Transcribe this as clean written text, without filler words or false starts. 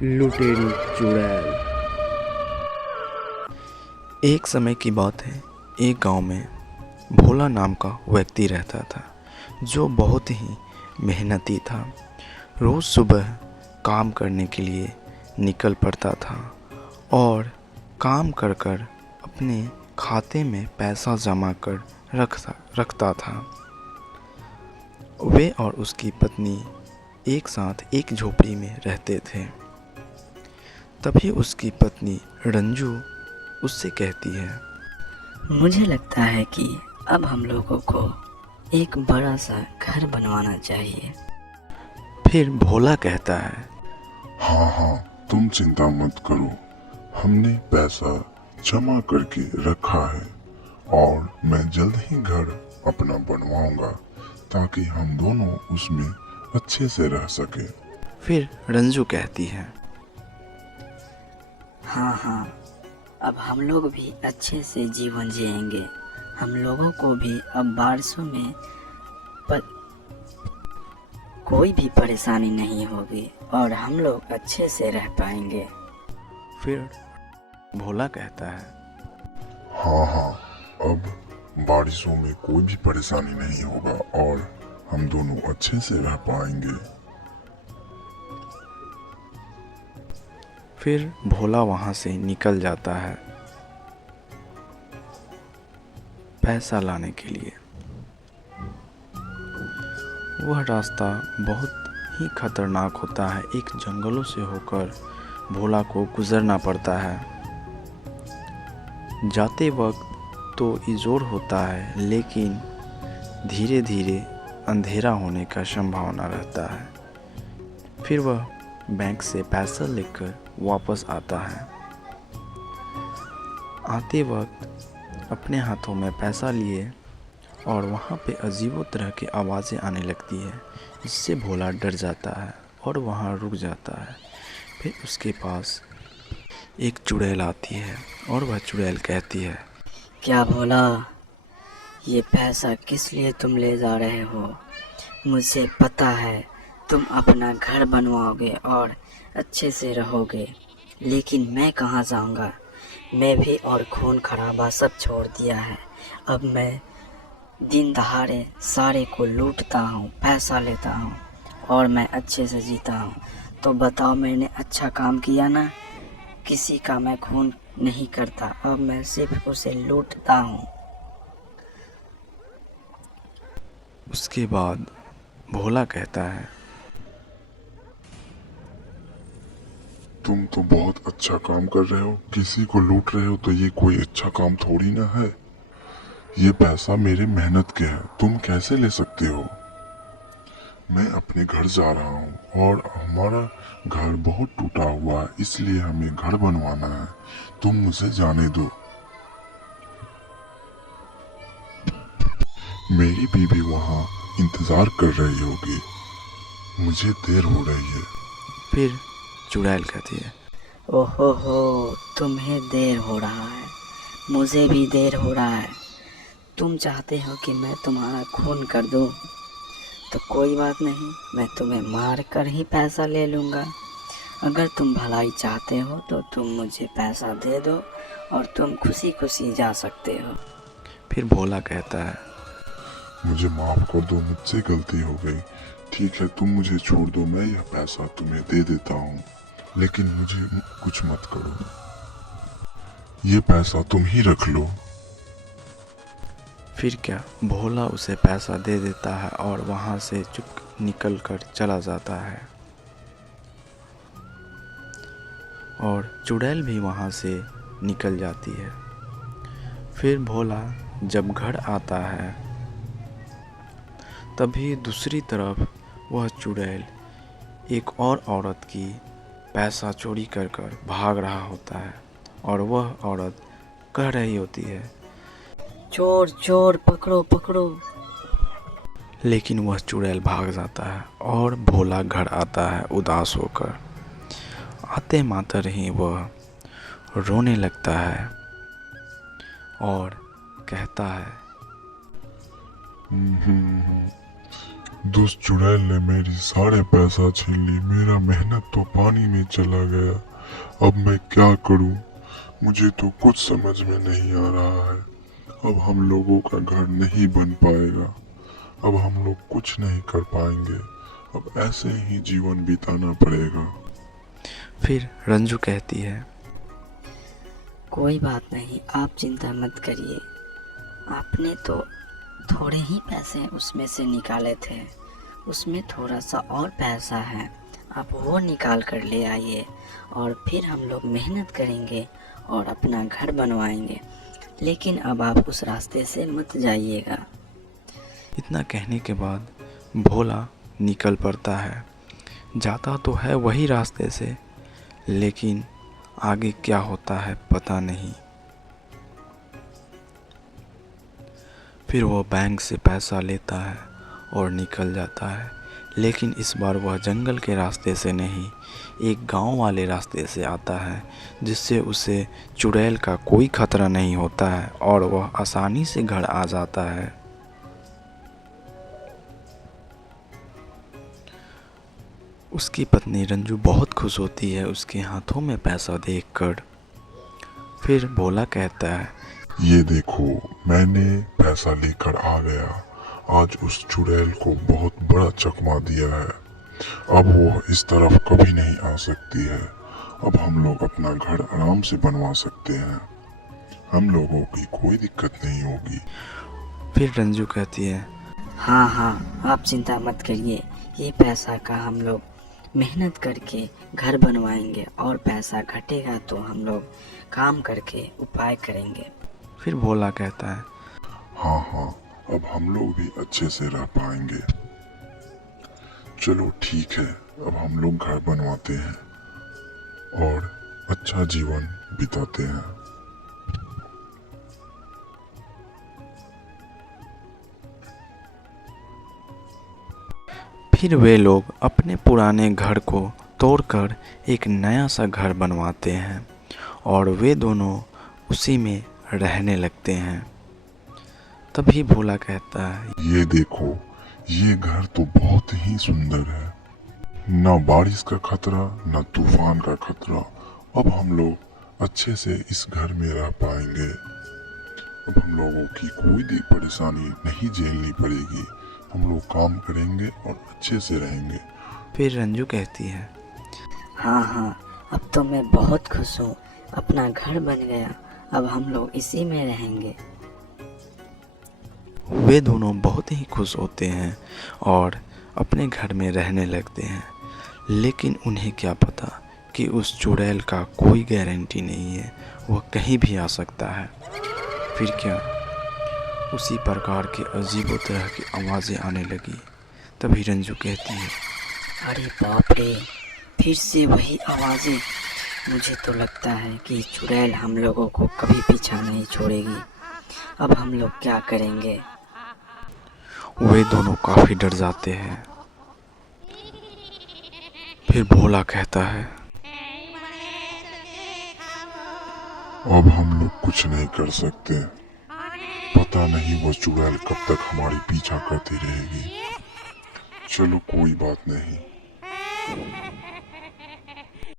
लुटेरी चुड़ैल। एक समय की बात है। एक गांव में भोला नाम का व्यक्ति रहता था, जो बहुत ही मेहनती था। रोज़ सुबह काम करने के लिए निकल पड़ता था और काम कर कर अपने खाते में पैसा जमा कर रखता था। वे और उसकी पत्नी एक साथ एक झोपड़ी में रहते थे। तभी उसकी पत्नी रंजू उससे कहती है, मुझे लगता है कि अब हम लोगों को एक बड़ा सा घर बनवाना चाहिए। फिर भोला कहता है, हाँ हाँ, तुम चिंता मत करो। हमने पैसा जमा करके रखा है और मैं जल्द ही घर अपना बनवाऊंगा ताकि हम दोनों उसमें अच्छे से रह सके। फिर रंजू कहती है, हाँ, अब हम लोग भी अच्छे से जीवन जिएंगे। हम लोगों को भी अब बारिशों में कोई भी परेशानी नहीं होगी और हम लोग अच्छे से रह पाएंगे। फिर भोला कहता है, हाँ हाँ, अब बारिशों में कोई भी परेशानी नहीं होगा और हम दोनों अच्छे से रह पाएंगे। फिर भोला वहाँ से निकल जाता है पैसा लाने के लिए। वह रास्ता बहुत ही खतरनाक होता है। एक जंगलों से होकर भोला को गुजरना पड़ता है। जाते वक्त तो इज़ोर होता है, लेकिन धीरे धीरे अंधेरा होने का संभावना रहता है। फिर वह बैंक से पैसा लेकर वापस आता है। आते वक्त अपने हाथों में पैसा लिए और वहाँ पे अजीबो तरह की आवाज़ें आने लगती है, जिससे भोला डर जाता है और वहाँ रुक जाता है। फिर उसके पास एक चुड़ैल आती है और वह चुड़ैल कहती है, क्या भोला, ये पैसा किस लिए तुम ले जा रहे हो? मुझे पता है तुम अपना घर बनवाओगे और अच्छे से रहोगे, लेकिन मैं कहाँ जाऊँगा? मैं भी और खून खराबा सब छोड़ दिया है। अब मैं दिन दहाड़े सारे को लूटता हूँ, पैसा लेता हूँ और मैं अच्छे से जीता हूँ। तो बताओ, मैंने अच्छा काम किया ना? किसी का मैं खून नहीं करता, अब मैं सिर्फ उसे लूटता हूँ। उसके बाद भोला कहता है, तुम तो बहुत अच्छा काम कर रहे हो। किसी को लूट रहे हो तो ये कोई अच्छा काम थोड़ी ना है। ये पैसा मेरे मेहनत के है, तुम कैसे ले सकते हो? मैं अपने घर जा रहा हूँ और हमारा घर बहुत टूटा हुआ है, इसलिए हमें घर बनवाना है। तुम मुझे जाने दो। मेरी बीवी वहाँ इंतजार कर रही होगी, मुझे देर हो रही है। फिर चुड़ैल कहती है, ओहो, तुम्हें देर हो रहा है, मुझे भी देर हो रहा है। तुम चाहते हो कि मैं तुम्हारा खून कर दूं, तो कोई बात नहीं, मैं तुम्हें मार कर ही पैसा ले लूँगा। अगर तुम भलाई चाहते हो तो तुम मुझे पैसा दे दो और तुम खुशी खुशी जा सकते हो। फिर भोला कहता है, मुझे माफ कर दो, मुझसे गलती हो गई। ठीक है, तुम मुझे छोड़ दो, मैं यह पैसा तुम्हें दे देता हूँ, लेकिन मुझे कुछ मत करो। ये पैसा तुम ही रख लो। फिर क्या, भोला उसे पैसा दे देता है और वहाँ से चुप निकल कर चला जाता है। और चुड़ैल भी वहाँ से निकल जाती है। फिर भोला जब घर आता है, तभी दूसरी तरफ वह चुड़ैल एक और औरत की पैसा चोरी कर कर भाग रहा होता है और वह औरत कह रही होती है, चोर चोर, पकड़ो पकड़ो। लेकिन वह चुड़ैल भाग जाता है और भोला घर आता है उदास होकर। आते मात्र ही वह रोने लगता है और कहता है, दोस्त चुड़ैल ने मेरी सारे पैसा छीन ली, मेरा मेहनत तो पानी में चला गया। अब मैं क्या करूं? मुझे तो कुछ समझ में नहीं आ रहा है। अब हम लोगों का घर नहीं बन पाएगा, अब हम लोग कुछ नहीं कर पाएंगे, अब ऐसे ही जीवन बिताना पड़ेगा। फिर रंजू कहती है, कोई बात नहीं, आप चिंता मत करिए। आपने तो थोड़े ही पैसे उसमें से निकाले थे, उसमें थोड़ा सा और पैसा है, आप वो निकाल कर ले आइए और फिर हम लोग मेहनत करेंगे और अपना घर बनवाएंगे। लेकिन अब आप उस रास्ते से मत जाइएगा। इतना कहने के बाद भोला निकल पड़ता है। जाता तो है वही रास्ते से, लेकिन आगे क्या होता है पता नहीं। फिर वो बैंक से पैसा लेता है और निकल जाता है, लेकिन इस बार वह जंगल के रास्ते से नहीं, एक गांव वाले रास्ते से आता है, जिससे उसे चुड़ैल का कोई खतरा नहीं होता है और वह आसानी से घर आ जाता है। उसकी पत्नी रंजू बहुत खुश होती है उसके हाथों में पैसा देखकर। फिर भोला कहता है, ये देखो, मैंने पैसा लेकर आ गया। आज उस चुड़ैल को बहुत बड़ा चकमा दिया है, अब वो इस तरफ कभी नहीं आ सकती है। अब हम लोग अपना घर आराम से बनवा सकते हैं, हम लोगों की कोई दिक्कत नहीं होगी। फिर रंजू कहती है, हाँ हाँ, आप चिंता मत करिए, ये पैसा का हम लोग मेहनत करके घर बनवाएंगे और पैसा घटेगा तो हम लोग काम करके उपाय करेंगे। फिर भोला कहता है, हाँ हाँ, अब हम लोग भी अच्छे से रह पाएंगे। चलो ठीक है, अब हम लोग घर बनवाते हैं और अच्छा जीवन बिताते हैं। फिर वे लोग अपने पुराने घर को तोड़कर एक नया सा घर बनवाते हैं और वे दोनों उसी में रहने लगते हैं। तभी भोला कहता है, ये देखो, ये घर तो बहुत ही सुंदर है, ना बारिश का खतरा ना तूफान का खतरा। अब हम लोग अच्छे से इस घर में रह पाएंगे, अब हम लोगों की कोई भी परेशानी नहीं झेलनी पड़ेगी, हम लोग काम करेंगे और अच्छे से रहेंगे। फिर रंजू कहती है, हाँ हाँ, अब तो मैं बहुत खुश हूँ, अपना घर बन गया, अब हम लोग इसी में रहेंगे। वे दोनों बहुत ही खुश होते हैं और अपने घर में रहने लगते हैं। लेकिन उन्हें क्या पता कि उस चुड़ैल का कोई गारंटी नहीं है, वह कहीं भी आ सकता है। फिर क्या, उसी प्रकार की अजीब तरह की आवाज़ें आने लगी। तभी रंजू कहती है, अरे बाप रे, फिर से वही आवाज़ें। मुझे तो लगता है कि चुड़ैल हम लोगों को कभी पीछा नहीं छोड़ेगी। अब हम लोग क्या करेंगे? वे दोनों काफ़ी डर जाते हैं। फिर भोला कहता है, अब हम लोग कुछ नहीं कर सकते, पता नहीं वो चुड़ैल कब तक हमारी पीछा करती रहेगी। चलो कोई बात नहीं।